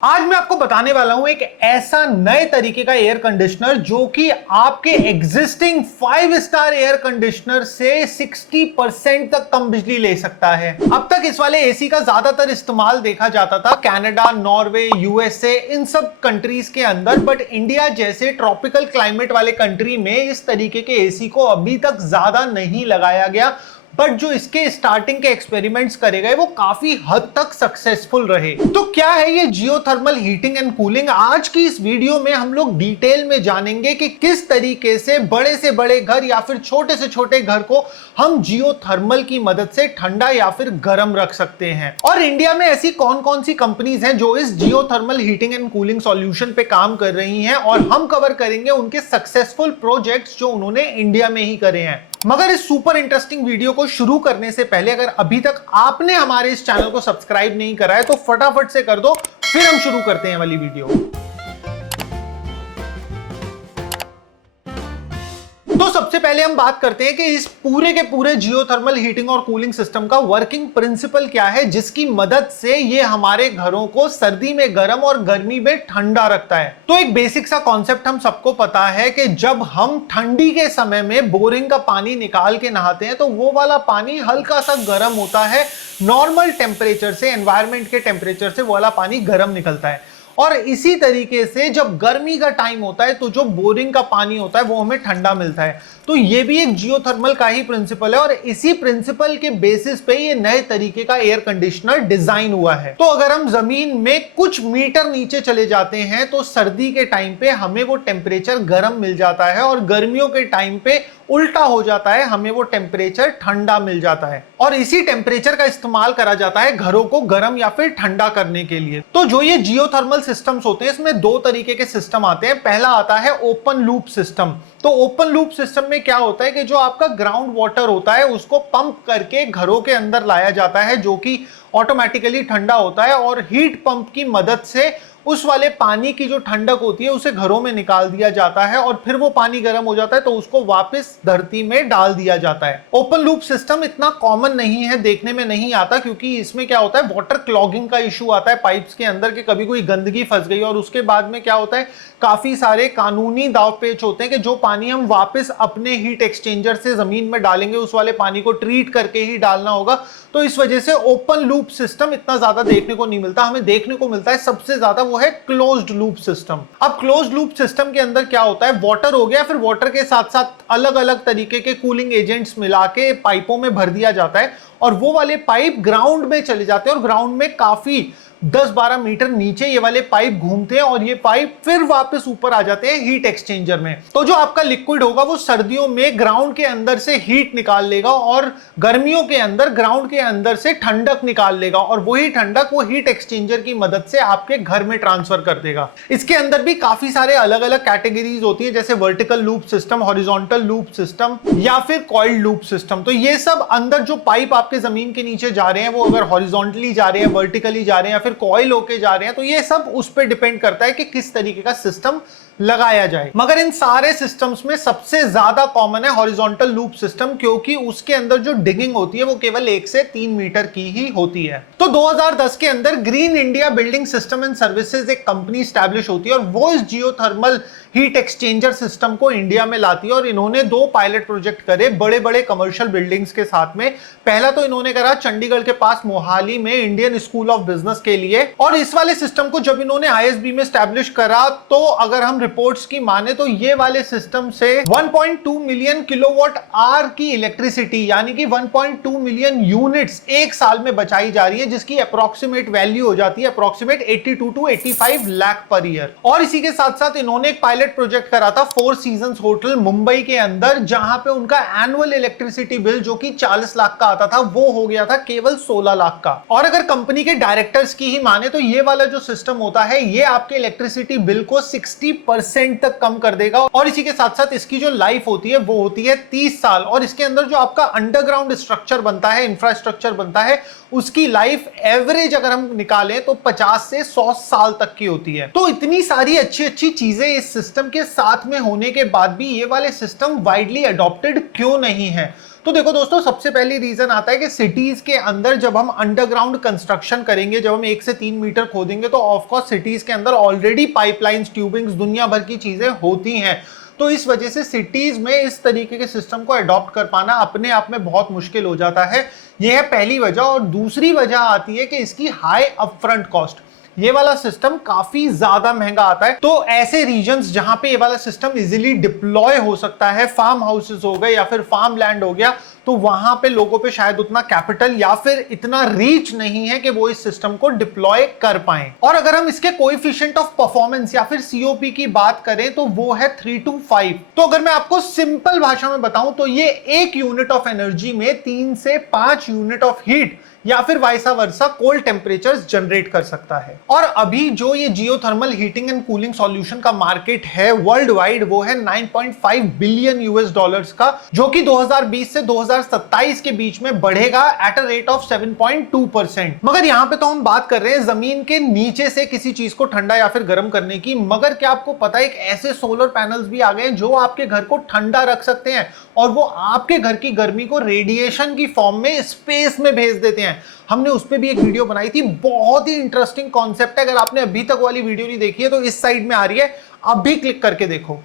आज मैं आपको बताने वाला हूं एक ऐसा नए तरीके का एयर कंडीशनर जो कि आपके एग्जिस्टिंग 5 स्टार एयर कंडीशनर से 60% तक कम बिजली ले सकता है। अब तक इस वाले एसी का ज्यादातर इस्तेमाल देखा जाता था कनाडा, नॉर्वे, यूएसए, इन सब कंट्रीज के अंदर, बट इंडिया जैसे ट्रॉपिकल क्लाइमेट वाले कंट्री में इस तरीके के एसी को अभी तक ज्यादा नहीं लगाया गया। बट जो इसके स्टार्टिंग के एक्सपेरिमेंट्स करे गए वो काफी हद तक सक्सेसफुल रहे। तो क्या है ये जियोथर्मल हीटिंग एंड कूलिंग? आज की इस वीडियो में हम लोग डिटेल में जानेंगे कि किस तरीके से बड़े घर या फिर छोटे से छोटे घर को हम जियोथर्मल की मदद से ठंडा या फिर गर्म रख सकते हैं। और इंडिया में ऐसी कौन कौन सी कंपनीज हैं जो इस geothermal heating and cooling solution पे काम कर रही हैं, और हम कवर करेंगे उनके सक्सेसफुल प्रोजेक्ट्स जो उन्होंने इंडिया में ही करे हैं। मगर इस सुपर इंटरेस्टिंग वीडियो को शुरू करने से पहले अगर अभी तक आपने हमारे इस चैनल को सब्सक्राइब नहीं करा है तो फटाफट से कर दो, फिर हम शुरू करते हैं वाली वीडियो। तो सबसे पहले हम बात करते हैं कि इस पूरे के पूरे जियोथर्मल हीटिंग और कूलिंग सिस्टम का वर्किंग प्रिंसिपल क्या है, जिसकी मदद से ये हमारे घरों को सर्दी में गर्म और गर्मी में ठंडा रखता है। तो एक बेसिक सा कॉन्सेप्ट हम सबको पता है कि जब हम ठंडी के समय में बोरिंग का पानी निकाल के नहाते हैं तो वो वाला पानी हल्का सा गर्म होता है। नॉर्मल टेम्परेचर से, एनवायरमेंट के टेम्परेचर से वो वाला पानी गर्म निकलता है। और इसी तरीके से जब गर्मी का टाइम होता है तो जो बोरिंग का पानी होता है वो हमें ठंडा मिलता है। तो ये भी एक जियोथर्मल का ही प्रिंसिपल है और इसी प्रिंसिपल के बेसिस पे ये नए तरीके का एयर कंडीशनर डिजाइन हुआ है। तो अगर हम जमीन में कुछ मीटर नीचे चले जाते हैं तो सर्दी के टाइम पे हमें वो टेम्परेचर गर्म मिल जाता है, और गर्मियों के टाइम पे उल्टा हो जाता है, हमें वो टेम्परेचर ठंडा मिल जाता है। और इसी टेम्परेचर का इस्तेमाल करा जाता है घरों को गर्म या फिर ठंडा करने के लिए। तो जो ये जियोथर्मल सिस्टम्स होते हैं इसमें दो तरीके के सिस्टम आते हैं। पहला आता है ओपन लूप सिस्टम। तो ओपन लूप सिस्टम में क्या होता है कि जो आपका ग्राउंड वाटर होता है उसको पंप करके घरों के अंदर लाया जाता है, जो कि ऑटोमेटिकली ठंडा होता है, और हीट पंप की मदद से उस वाले पानी की जो ठंडक होती है उसे घरों में निकाल दिया जाता है, और फिर वो पानी गर्म हो जाता है तो उसको वापस धरती में डाल दिया जाता है। ओपन लूप सिस्टम इतना कॉमन नहीं है, देखने में नहीं आता, क्योंकि इसमें क्या होता है वाटर क्लॉगिंग का इशू आता है पाइप्स के अंदर के, कभी कोई गंदगी फंस गई और उसके बाद में क्या होता है काफी सारे कानूनी दाव पेच होते हैं कि जो पानी हम वापस अपने हीट एक्सचेंजर से जमीन में डालेंगे उस वाले पानी को ट्रीट करके ही डालना होगा। तो इस वजह से ओपन लूप सिस्टम इतना ज्यादा देखने को नहीं मिलता। हमें देखने को मिलता है सबसे ज्यादा वो है क्लोज्ड लूप सिस्टम। अब क्लोज्ड लूप सिस्टम के अंदर क्या होता है, वाटर हो गया, फिर वाटर के साथ साथ अलग अलग तरीके के कूलिंग एजेंट्स मिला के पाइपों में भर दिया जाता है, और वो वाले पाइप ग्राउंड में चले जाते हैं, और ग्राउंड में काफी 10-12 मीटर नीचे ये वाले पाइप घूमते हैं, और ये पाइप फिर वापस ऊपर आ जाते हैं हीट एक्सचेंजर में। तो जो आपका लिक्विड होगा वो सर्दियों में ग्राउंड के अंदर से हीट निकाल लेगा, और गर्मियों के अंदर ग्राउंड के अंदर से ठंडक निकाल लेगा, और वही ठंडक वो हीट एक्सचेंजर की मदद से आपके घर में ट्रांसफर कर देगा। इसके अंदर भी काफी सारे अलग अलग कैटेगरीज होती है, जैसे vertical loop system, horizontal loop system या फिर कॉइल्ड लूप सिस्टम। तो ये सब अंदर जो पाइप आपके जमीन के नीचे जा रहे हैं वो अगर हॉरिजॉन्टली जा रहे हैं, वर्टिकली जा रहे हैं, फिर कॉइल होके जा रहे हैं, तो ये सब उस पे डिपेंड करता है कि किस तरीके का सिस्टम लगाया जाए। मगर इन सारे सिस्टम्स में सबसे ज्यादा कॉमन है हॉरिजॉन्टल लूप सिस्टम, क्योंकि उसके अंदर जो डिगिंग होती है वो केवल 1 से 3 मीटर की ही होती है। तो 2010 के अंदर green India building system and services एक कंपनी स्टैब्लिश होती है, और वो इस जियोथर्मल हीट एक्सचेंजर सिस्टम को इंडिया में लाती है। और इन्होंने 2 पायलट प्रोजेक्ट करे बड़े बड़े कमर्शियल बिल्डिंग्स के साथ में। पहला तो इन्होंने करा चंडीगढ़ के पास मोहाली में इंडियन स्कूल ऑफ बिजनेस के लिए, और इस वाले सिस्टम को जब इन्होंने आईएसबी में स्टैब्लिश करा तो अगर हम रिपोर्ट्स की माने तो ये वाले सिस्टम से 1.2 मिलियन किलोवाट आवर की इलेक्ट्रिसिटी, यानी कि 1.2 मिलियन यूनिट्स एक साल में बचाई जा रही है, जिसकी अप्रोक्सीमेट वैल्यू हो जाती है approximate 82 to 85 lakh per year. और इसी के साथ साथ इन्होंने एक पायलट प्रोजेक्ट करा था 4 सीजन्स होटल मुंबई के अंदर, जहां पे उनका एनुअल इलेक्ट्रिसिटी बिल जो कि 40 लाख का आता था वो हो गया था केवल 16 लाख का। और अगर कंपनी के डायरेक्टर्स की ही माने तो ये वाला जो सिस्टम होता है ये आपके इलेक्ट्रिसिटी बिल को 60% तक कम कर देगा, और इसी के साथ साथ इसकी जो लाइफ होती है वो होती है 30 साल। और इसके अंदर जो आपका अंडरग्राउंड स्ट्रक्चर बनता है, इंफ्रास्ट्रक्चर बनता है, उसकी लाइफ एवरेज अगर हम निकालें तो 50 से 100 साल तक की होती है। तो इतनी सारी अच्छी अच्छी चीजें इस सिस्टम के साथ में होने के बाद भी ये वाले सिस्टम वाइडली अडॉप्टेड क्यों नहीं है? तो देखो दोस्तों, सबसे पहली रीजन आता है कि सिटीज के अंदर जब हम अंडरग्राउंड कंस्ट्रक्शन करेंगे, जब हम 1 से 3 मीटर खोदेंगे, तो ऑफकोर्स सिटीज के अंदर ऑलरेडी पाइपलाइंस, ट्यूबिंग्स, दुनिया भर की चीजें होती हैं। तो इस वजह से सिटीज में इस तरीके के सिस्टम को अडॉप्ट कर पाना अपने आप में बहुत मुश्किल हो जाता है। यह है पहली वजह। और दूसरी वजह आती है कि इसकी हाई अपफ्रंट कॉस्ट। ये वाला सिस्टम काफी ज्यादा महंगा आता है। तो ऐसे रीजन्स जहां पे ये वाला सिस्टम इजीली डिप्लॉय हो सकता है, फार्म हाउसेस हो गए या फिर फार्म लैंड हो गया, तो वहां पे लोगों पे शायद उतना कैपिटल या फिर इतना रीच नहीं है कि वो इस सिस्टम को डिप्लॉय कर पाए। और अगर हम इसके कोएफिशिएंट ऑफ परफॉर्मेंस या फिर सीओपी की बात करें तो वो है 3 to 5। तो अगर मैं आपको सिंपल भाषा में बताऊं तो ये 1 यूनिट ऑफ एनर्जी में 3 से 5 यूनिट ऑफ हीट या फिर वाइसा वर्सा कोल्ड टेम्परेचर्स जनरेट कर सकता है। और अभी जो ये geothermal heating and cooling solution का मार्केट है वर्ल्ड वाइड, वो है 9.5 बिलियन यूएस डॉलर्स का, जो कि 2020 से 2027 के बीच में बढ़ेगा एट अ रेट ऑफ 7.2%। मगर यहां पे तो हम बात कर रहे हैं जमीन के नीचे से किसी चीज को ठंडा या फिर गर्म करने की। मगर क्या आपको पता है एक ऐसे सोलर पैनल्स भी आ गए हैं जो आपके घर को ठंडा रख सकते हैं और वो आपके घर की गर्मी को रेडिएशन की फॉर्म में स्पेस में भेज देते हैं। हमने उस पर भी एक वीडियो बनाई थी, बहुत ही इंटरेस्टिंग कॉन्सेप्ट है। अगर आपने अभी तक वाली वीडियो नहीं देखी है तो इस साइड में आ रही है, आप भी क्लिक करके देखो।